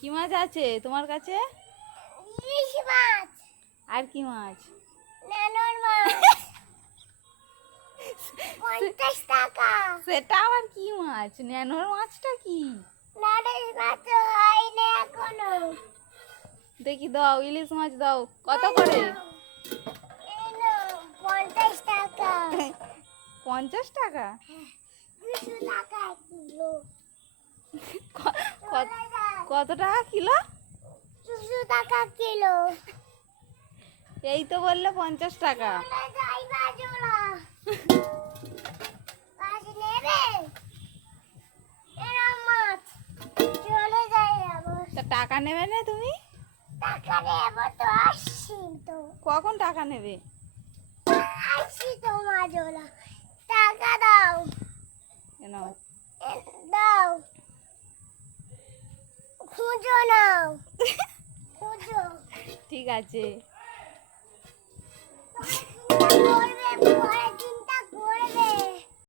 কি মাছ আছে তোমার কাছে? ইলিশ মাছ। আর কি মাছ? নানোর মাছ। 50 টাকা। সেটা আবার কি মাছ? ন্যানোর মাছটা কি? নানোর মাছ হয়নি এখনো। দেখি দাও, ইলিশ মাছ দাও। কত করে? এই নাও, 50 টাকা। 50 টাকা? 200 টাকা কিলো। ক- কত চলে যাও। কত টাকা কিলো? 200 টাকা কিলো। এই তো বললে 50 টাকা। চলে যাই বাজুলা। মাছ নেবে? এরা মাছ। চলে যাই আবার। তা টাকা নেবে না তুমি? টাকা নেবো তো, আসছি তো। কখন টাকা নেবে? আসছি তো মাজোলা। টাকা দাও। নাও। দাও। খুঁজো নাও। খুঁজো। ঠিক আছে। করবে